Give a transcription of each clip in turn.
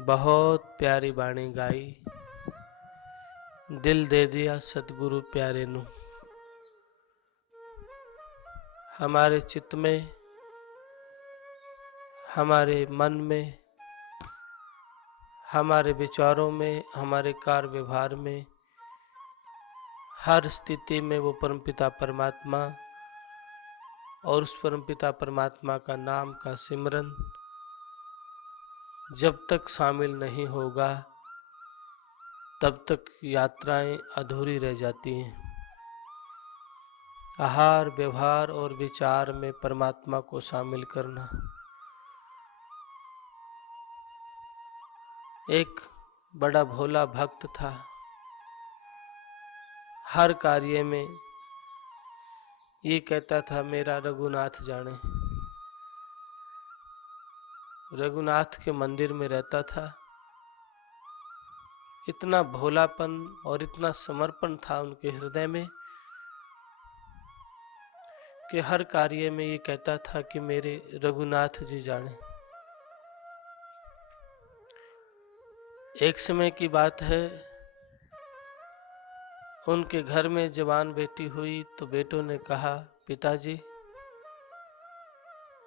बहुत प्यारी बाणी गाई, दिल दे दिया सतगुरु प्यारे नू। हमारे चित्त में, हमारे मन में, हमारे विचारों में, हमारे कार्य व्यवहार में, हर स्थिति में वो परमपिता परमात्मा और उस परमपिता परमात्मा का नाम का सिमरन जब तक शामिल नहीं होगा तब तक यात्राएं अधूरी रह जाती हैं। आहार, व्यवहार और विचार में परमात्मा को शामिल करना। एक बड़ा भोला भक्त था, हर कार्य में ये कहता था मेरा रघुनाथ जाने। रघुनाथ के मंदिर में रहता था। इतना भोलापन और इतना समर्पण था उनके हृदय में कि हर कार्य में ये कहता था कि मेरे रघुनाथ जी जाने। एक समय की बात है, उनके घर में जवान बेटी हुई तो बेटों ने कहा, पिताजी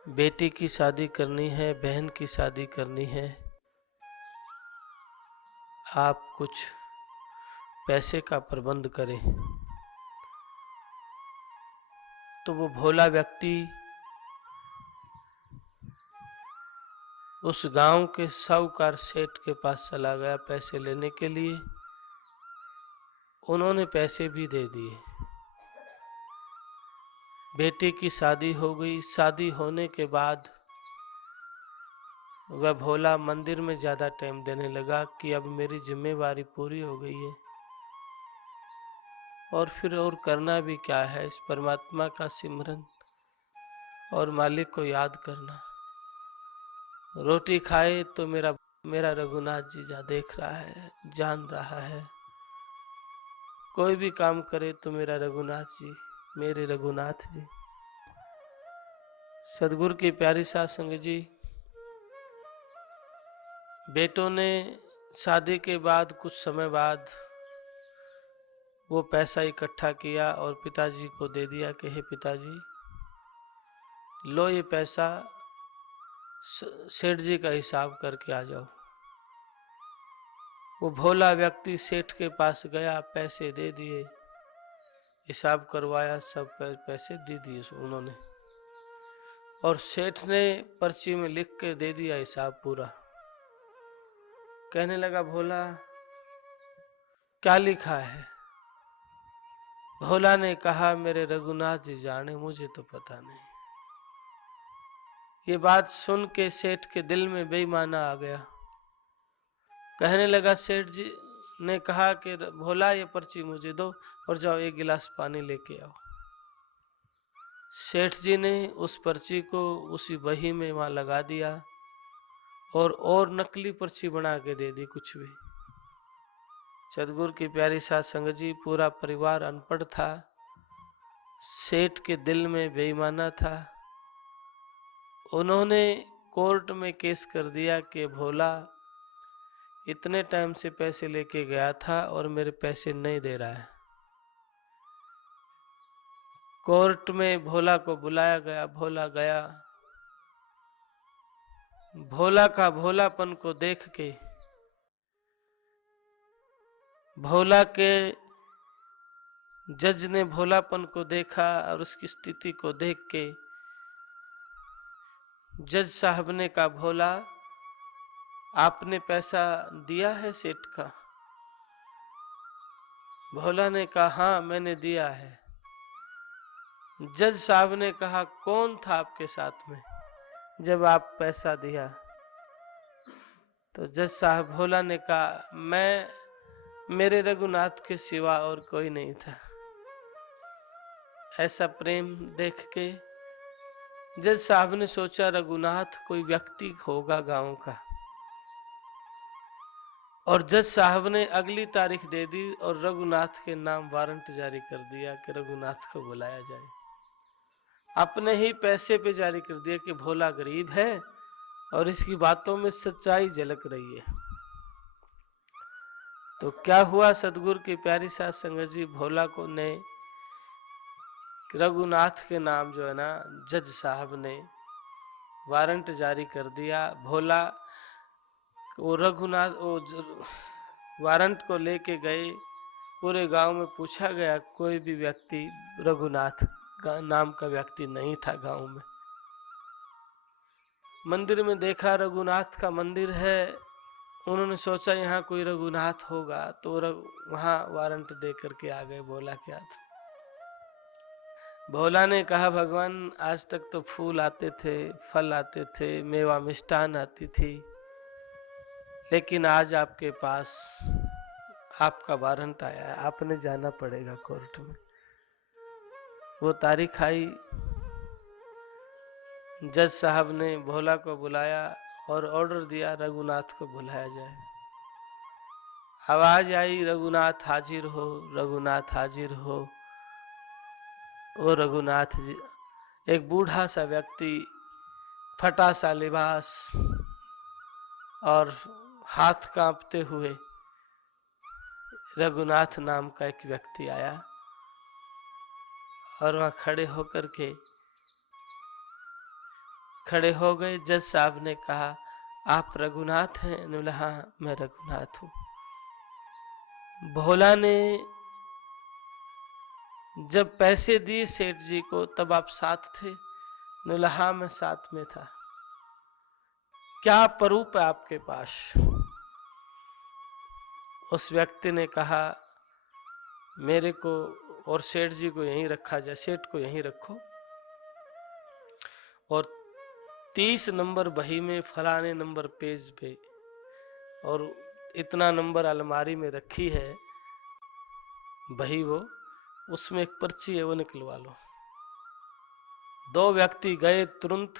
बेटी की शादी करनी है, बहन की शादी करनी है, आप कुछ पैसे का प्रबंध करें। तो वो भोला व्यक्ति उस गांव के साहूकार सेठ के पास चला गया पैसे लेने के लिए। उन्होंने पैसे भी दे दिए। बेटी की शादी हो गई। शादी होने के बाद वह भोला मंदिर में ज्यादा टाइम देने लगा कि अब मेरी जिम्मेवारी पूरी हो गई है और फिर और करना भी क्या है, इस परमात्मा का सिमरन और मालिक को याद करना। रोटी खाए तो मेरा रघुनाथ जी जा देख रहा है, जान रहा है। कोई भी काम करे तो मेरा रघुनाथ जी, मेरे रघुनाथ जी। सदगुरु की प्यारी साध संगत जी, बेटों ने शादी के बाद कुछ समय बाद वो पैसा इकट्ठा किया और पिताजी को दे दिया कि हे पिताजी, लो ये पैसा, सेठ जी का हिसाब करके आ जाओ। वो भोला व्यक्ति सेठ के पास गया, पैसे दे दिए, हिसाब करवाया, सब पैसे दे दिए उन्होंने। और सेठ ने पर्ची में लिख के दे दिया हिसाब पूरा। कहने लगा, भोला क्या लिखा है? भोला ने कहा, मेरे रघुनाथ जी जाने, मुझे तो पता नहीं। ये बात सुन के सेठ के दिल में बेईमाना आ गया। कहने लगा, सेठ जी ने कहा कि भोला ये पर्ची मुझे दो और जाओ एक गिलास पानी लेके आओ। सेठ जी ने उस पर्ची को उसी बही में वहां लगा दिया और नकली पर्ची बना के दे दी कुछ भी। सदगुरु की प्यारी साध संगत जी, पूरा परिवार अनपढ़ था, सेठ के दिल में बेईमाना था। उन्होंने कोर्ट में केस कर दिया कि भोला इतने टाइम से पैसे लेके गया था और मेरे पैसे नहीं दे रहा है। कोर्ट में भोला को बुलाया गया। भोला गया। भोला का भोलापन को देख के, भोला के जज ने भोलापन को देखा और उसकी स्थिति को देख के जज साहब ने कहा, भोला आपने पैसा दिया है सेठ का? भोला ने कहा, हाँ मैंने दिया है। जज साहब ने कहा, कौन था आपके साथ में जब आप पैसा दिया? तो जज साहब, भोला ने कहा, मेरे रघुनाथ के सिवा और कोई नहीं था। ऐसा प्रेम देख के जज साहब ने सोचा रघुनाथ कोई व्यक्ति होगा गांव का, और जज साहब ने अगली तारीख दे दी और रघुनाथ के नाम वारंट जारी कर दिया कि रघुनाथ को बुलाया जाए। अपने ही पैसे पे जारी कर दिया कि भोला गरीब है और इसकी बातों में सच्चाई झलक रही है। तो क्या हुआ, सदगुरु की प्यारी साथ संगत जी भोला को ने रघुनाथ के नाम जो है ना, जज साहब ने वारंट जारी कर दिया। भोला वो रघुनाथ वारंट को लेके गए। पूरे गांव में पूछा गया, कोई भी व्यक्ति रघुनाथ नाम का व्यक्ति नहीं था गांव में। मंदिर में देखा रघुनाथ का मंदिर है, उन्होंने सोचा यहाँ कोई रघुनाथ होगा, तो वहां वारंट दे करके आ गए भोला के हाथ। भोला ने कहा, भगवान आज तक तो फूल आते थे, फल आते थे, मेवा मिष्ठान आती थी, लेकिन आज आपके पास आपका वारंट आया है, आपने जाना पड़ेगा कोर्ट में। वो तारीख आई, जज साहब ने भोला को बुलाया और ऑर्डर दिया रघुनाथ को बुलाया जाए। आवाज आई, रघुनाथ हाजिर हो, रघुनाथ हाजिर हो। वो रघुनाथ जी, एक बूढ़ा सा व्यक्ति, फटा सा लिबास और हाथ कांपते हुए रघुनाथ नाम का एक व्यक्ति आया और वहां खड़े हो गए। जज साहब ने कहा, आप रघुनाथ हैं? ने बोला, हाँ मैं रघुनाथ हूं। भोला ने जब पैसे दिए सेठ जी को, तब आप साथ थे? ने बोला, हाँ मैं साथ में था। क्या प्रूफ है आपके पास? उस व्यक्ति ने कहा, मेरे को और सेठ जी को यहीं रखा जाए, सेठ को यहीं रखो, और 30 नंबर बही में फलाने नंबर पेज पे और इतना नंबर अलमारी में रखी है बही, वो उसमें एक पर्ची है, वो निकलवा लो। 2 व्यक्ति गए तुरंत,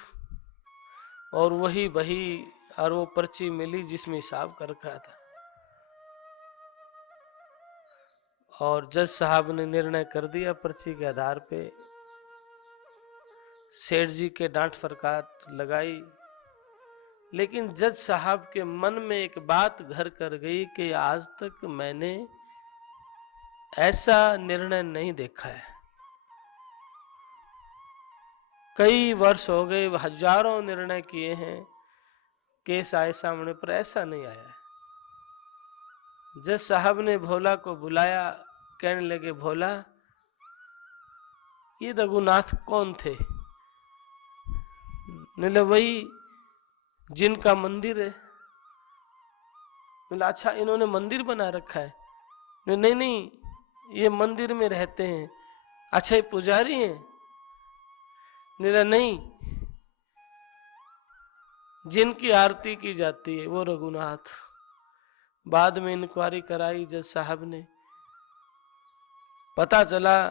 और वही बही और वो पर्ची मिली जिसमें हिसाब कर रखा था। और जज साहब ने निर्णय कर दिया पर्ची के आधार पे। सेठ जी के डांट फटकार लगाई, लेकिन जज साहब के मन में एक बात घर कर गई कि आज तक मैंने ऐसा निर्णय नहीं देखा है। कई वर्ष हो गए, हजारों निर्णय किए हैं, केस आए सामने, पर ऐसा नहीं आया है। जज साहब ने भोला को बुलाया, कहने लगे, भोला ये रघुनाथ कौन थे? बोले, वही जिनका मंदिर है। बोला, अच्छा इन्होंने मंदिर बना रखा है? नहीं नहीं, ये मंदिर में रहते हैं। अच्छा ये पुजारी हैं? नहीं, जिनकी आरती की जाती है वो रघुनाथ। बाद में इंक्वायरी कराई जज साहब ने, पता चला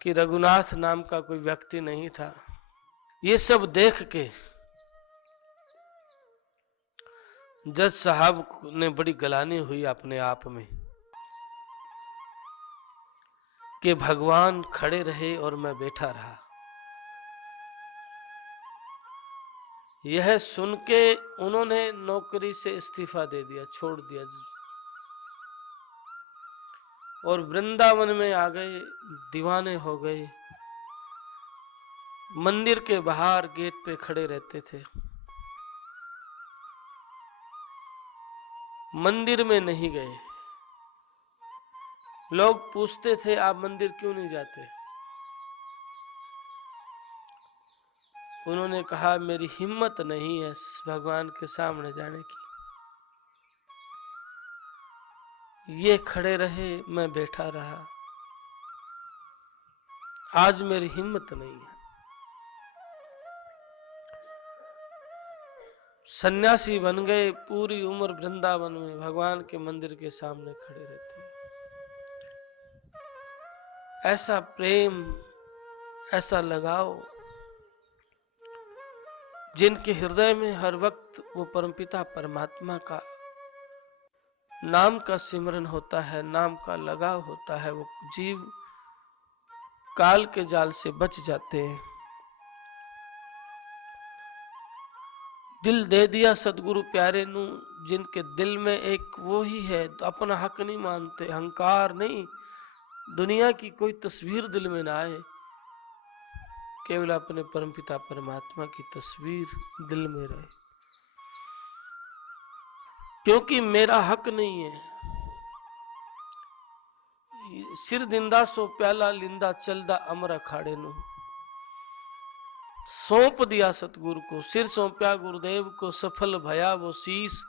कि रघुनाथ नाम का कोई व्यक्ति नहीं था। ये सब देख के जज साहब ने बड़ी गलानी हुई अपने आप में कि भगवान खड़े रहे और मैं बैठा रहा। यह सुन के उन्होंने नौकरी से इस्तीफा दे दिया, छोड़ दिया, और वृंदावन में आ गए, दीवाने हो गए। मंदिर के बाहर गेट पे खड़े रहते थे, मंदिर में नहीं गए। लोग पूछते थे, आप मंदिर क्यों नहीं जाते? उन्होंने कहा, मेरी हिम्मत नहीं है भगवान के सामने जाने की। ये खड़े रहे, मैं बैठा रहा, आज मेरी हिम्मत नहीं है। सन्यासी बन गए, पूरी उम्र वृंदावन में भगवान के मंदिर के सामने खड़े रहते। ऐसा प्रेम, ऐसा लगाव, जिनके हृदय में हर वक्त वो परमपिता परमात्मा का नाम का सिमरन होता है, नाम का लगाव होता है, वो जीव काल के जाल से बच जाते हैं। दिल दे दिया सतगुरु प्यारे नू, जिनके दिल में एक वो ही है, तो अपना हक नहीं मानते, अहंकार नहीं, दुनिया की कोई तस्वीर दिल में ना आए, केवल अपने परमपिता परमात्मा की तस्वीर दिल में रहे, क्योंकि मेरा हक नहीं है। सिर दिंदा सो प्याला लिंदा चलदा अमर अखाड़े नु, सौंप दिया सतगुरु को, सिर सौंपया गुरुदेव को, सफल भया वो शीस,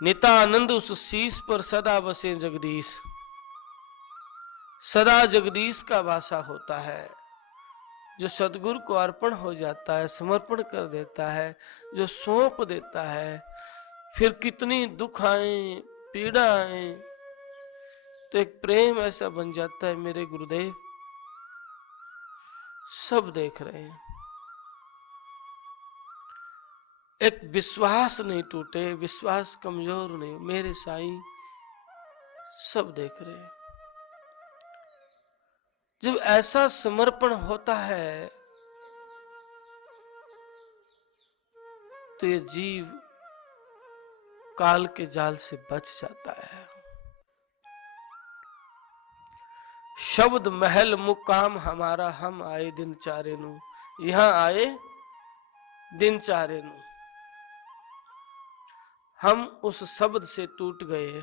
निता आनंद उस शीस पर सदा बसे जगदीश। सदा जगदीश का वासा होता है, जो सतगुरु को अर्पण हो जाता है, समर्पण कर देता है, जो सौंप देता है, फिर कितनी दुख आए, पीड़ा आए, तो एक प्रेम ऐसा बन जाता है, मेरे गुरुदेव सब देख रहे हैं। एक विश्वास नहीं टूटे, विश्वास कमजोर नहीं, मेरे साईं सब देख रहे हैं। जब ऐसा समर्पण होता है तो ये जीव काल के जाल से बच जाता है। शब्द महल मुकाम हमारा, हम आए दिन चारे नु, यहां आए दिन चारे नु, हम उस शब्द से टूट गए,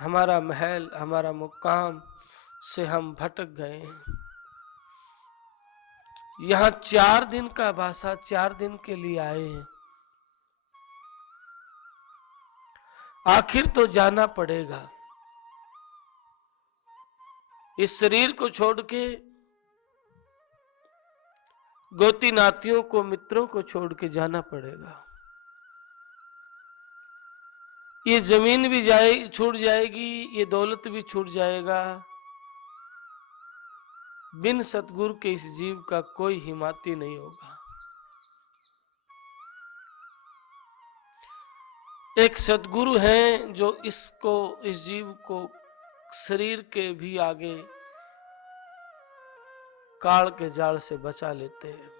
हमारा महल हमारा मुकाम से हम भटक गए। यहां 4 दिन का भाषा, 4 दिन के लिए आए हैं, आखिर तो जाना पड़ेगा। इस शरीर को छोड़ के, गोती नातियों को, मित्रों को छोड़ के जाना पड़ेगा। ये जमीन भी छूट जाएगी, ये दौलत भी छूट जाएगा। बिन सतगुरु के इस जीव का कोई हिमाती नहीं होगा। एक सतगुरु हैं जो इसको, इस जीव को शरीर के भी आगे काल के जाल से बचा लेते हैं।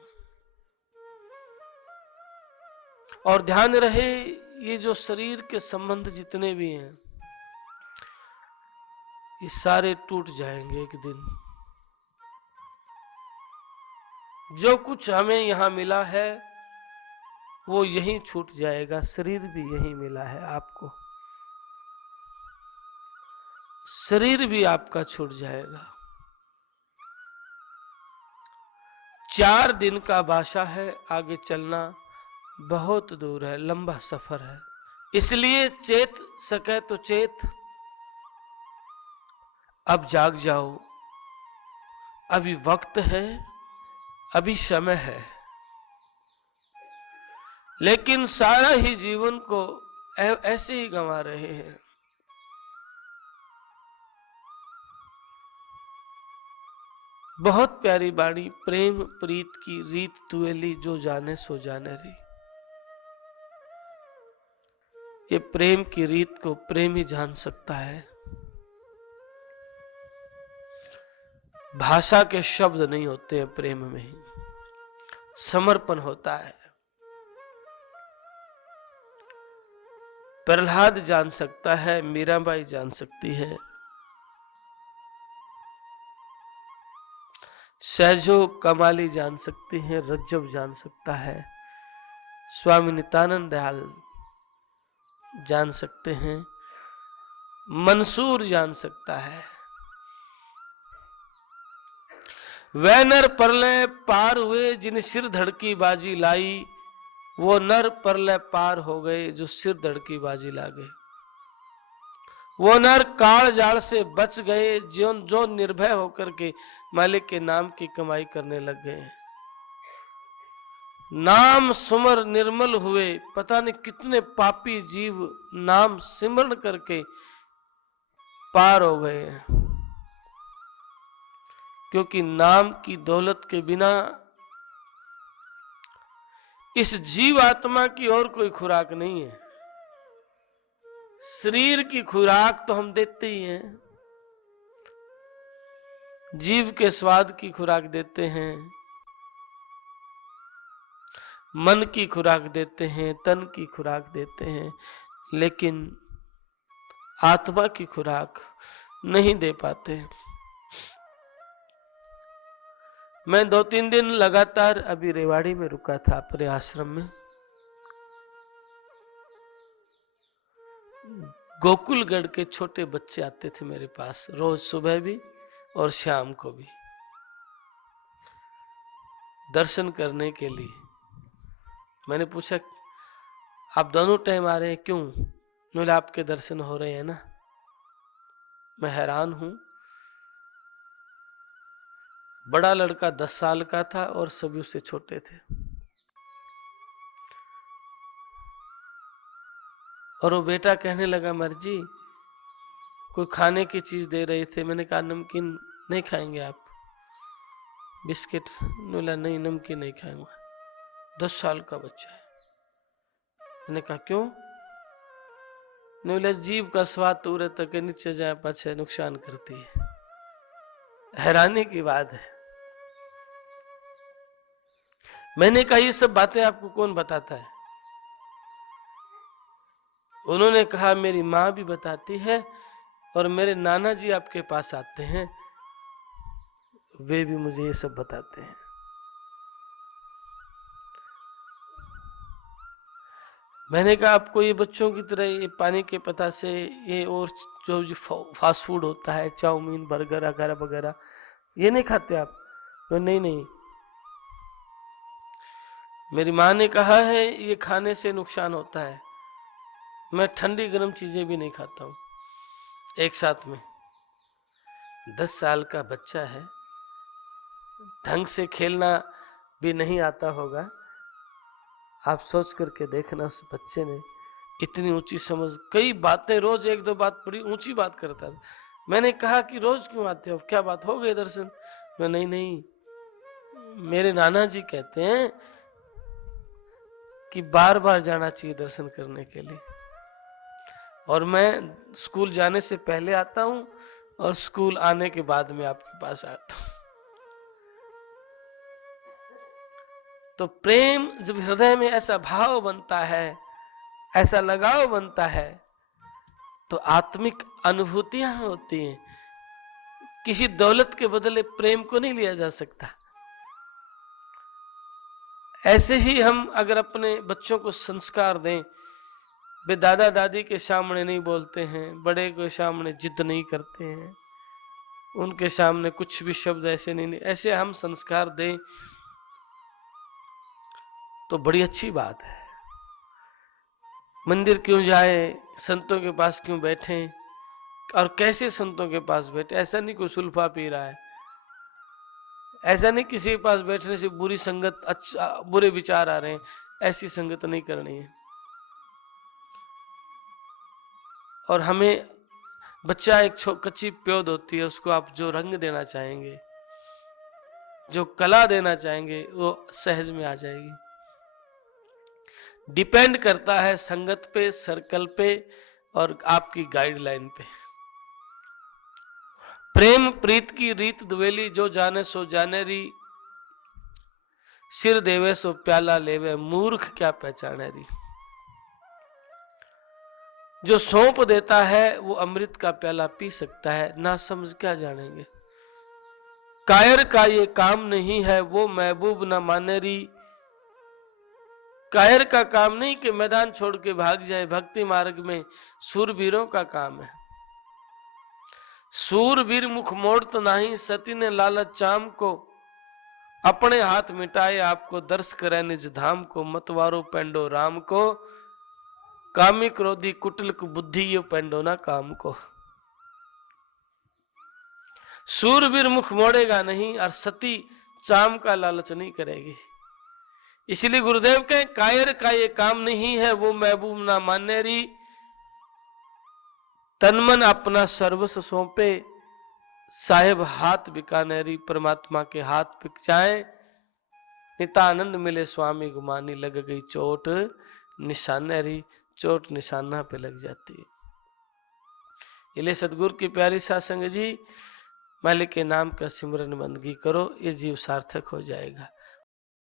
और ध्यान रहे, ये जो शरीर के संबंध जितने भी हैं, ये सारे टूट जाएंगे एक दिन। जो कुछ हमें यहां मिला है वो यहीं छूट जाएगा, शरीर भी यहीं मिला है आपको, शरीर भी आपका छूट जाएगा। 4 दिन का भाषा है, आगे चलना बहुत दूर है, लंबा सफर है। इसलिए चेत सके तो चेत, अब जाग जाओ, अभी वक्त है, अभी समय है। लेकिन सारा ही जीवन को ऐसे ही गंवा रहे हैं। बहुत प्यारी बाणी, प्रेम प्रीत की रीत तुएली, जो जाने सो जाने री। ये प्रेम की रीत को प्रेम ही जान सकता है, भाषा के शब्द नहीं होते हैं, प्रेम में ही समर्पण होता है। प्रहलाद जान सकता है, मीराबाई जान सकती है, सहजो कमाली जान सकती हैं, रज्जब जान सकता है, स्वामी नित्यानंद दयाल जान सकते हैं, मंसूर जान सकता है। वह नर परलय पार हुए जिन सिर धड़की बाजी लाई, वो नर परलय पार हो गए जो सिर धड़की बाजी ला गए। वो नर काल जाल से बच गए जो निर्भय होकर के मालिक के नाम की कमाई करने लग गए। नाम सुमर निर्मल हुए, पता नहीं कितने पापी जीव नाम सिमरण करके पार हो गए हैं, क्योंकि नाम की दौलत के बिना इस जीव आत्मा की और कोई खुराक नहीं है। शरीर की खुराक तो हम देते ही हैं, जीव के स्वाद की खुराक देते हैं, मन की खुराक देते हैं, तन की खुराक देते हैं, लेकिन आत्मा की खुराक नहीं दे पाते। मैं 2-3 दिन लगातार अभी रेवाड़ी में रुका था अपने आश्रम में। गोकुलगढ़ के छोटे बच्चे आते थे मेरे पास, रोज सुबह भी और शाम को भी, दर्शन करने के लिए। मैंने पूछा आप दोनों टाइम आ रहे हैं क्यों? बोले आपके दर्शन हो रहे हैं ना। मैं हैरान हूं। बड़ा लड़का 10 साल का था और सभी उससे छोटे थे, और वो बेटा कहने लगा मर्जी कोई खाने की चीज दे रहे थे। मैंने कहा नमकीन नहीं खाएंगे आप, बिस्किट? बोला नहीं नमकीन नहीं खाऊंगा। 10 साल का बच्चा है। मैंने कहा क्यों? बोला जीभ का स्वाद तो उरे तक नीचे जाए पाछे नुकसान करती है। हैरानी की बात है। मैंने कहा ये सब बातें आपको कौन बताता है? उन्होंने कहा मेरी माँ भी बताती है और मेरे नाना जी आपके पास आते हैं, वे भी मुझे ये सब बताते हैं। मैंने कहा आपको ये बच्चों की तरह ये पानी के पता से ये और जो फास्ट फूड होता है, चाउमीन बर्गर वगैरह वगैरह, ये नहीं खाते आप? नहीं नहीं, मेरी माँ ने कहा है ये खाने से नुकसान होता है। मैं ठंडी गर्म चीजें भी नहीं खाता हूँ एक साथ में। 10 साल का बच्चा है, ढंग से खेलना भी नहीं आता होगा। आप सोच करके देखना उस बच्चे ने इतनी ऊंची समझ, कई बातें, रोज 1-2 बात बड़ी ऊंची बात करता था। मैंने कहा कि रोज क्यों आते हो, क्या बात हो गई दर्शन? नहीं नहीं, मेरे नाना जी कहते हैं कि बार बार जाना चाहिए दर्शन करने के लिए, और मैं स्कूल जाने से पहले आता हूं और स्कूल आने के बाद में आपके पास आता हूं। तो प्रेम जब हृदय में ऐसा भाव बनता है, ऐसा लगाव बनता है, तो आत्मिक अनुभूतियां होती हैं। किसी दौलत के बदले प्रेम को नहीं लिया जा सकता। ऐसे ही हम अगर अपने बच्चों को संस्कार दें, वे दादा दादी के सामने नहीं बोलते हैं, बड़े के सामने जिद नहीं करते हैं, उनके सामने कुछ भी शब्द ऐसे नहीं, ऐसे हम संस्कार दें तो बड़ी अच्छी बात है। मंदिर क्यों जाए, संतों के पास क्यों बैठे, और कैसे संतों के पास बैठे? ऐसा नहीं कोई सुल्फा पी रहा है, ऐसा नहीं किसी के पास बैठने से बुरी संगत, अच्छा बुरे विचार आ रहे हैं, ऐसी संगत नहीं करनी है। और हमें बच्चा एक कच्ची प्योद होती है, उसको आप जो रंग देना चाहेंगे, जो कला देना चाहेंगे, वो सहज में आ जाएगी। डिपेंड करता है संगत पे, सर्कल पे और आपकी गाइडलाइन पे। प्रेम प्रीत की रीत दुवेली, जो जाने सो जाने री, सिर देवे सो प्याला लेवे, मूर्ख क्या पहचाने री। जो सौंप देता है वो अमृत का प्याला पी सकता है, ना समझ क्या जानेंगे। कायर का ये काम नहीं है, वो महबूब ना माने री। कायर का काम नहीं कि मैदान छोड़ के भाग जाए, भक्ति मार्ग में सूरवीरों का काम है। सूरवीर मुख मोड़त नहीं, सती ने लालच चाम को, अपने हाथ मिटाए आपको दर्श करे निज धाम को। मतवारो पेंडो राम को, कामी क्रोधी कुटिल बुद्धि यो पेंडो ना काम को। सूरवीर मुख मोड़ेगा नहीं और सती चाम का लालच नहीं करेगी। इसलिए गुरुदेव कहें कायर का ये काम नहीं है, वो महबूब ना माने री। तन मन अपना सर्वस्व सौंपे, साहेब हाथ बिकानेरी। परमात्मा के हाथ बिक जाए, नितानंद मिले स्वामी गुमानी। लग गई चोट निशानेरी, चोट निशाना पे लग जाती है। इसलिए सदगुरु की प्यारी सासंग जी, मालिक के नाम का सिमरन बंदगी करो, ये जीव सार्थक हो जाएगा।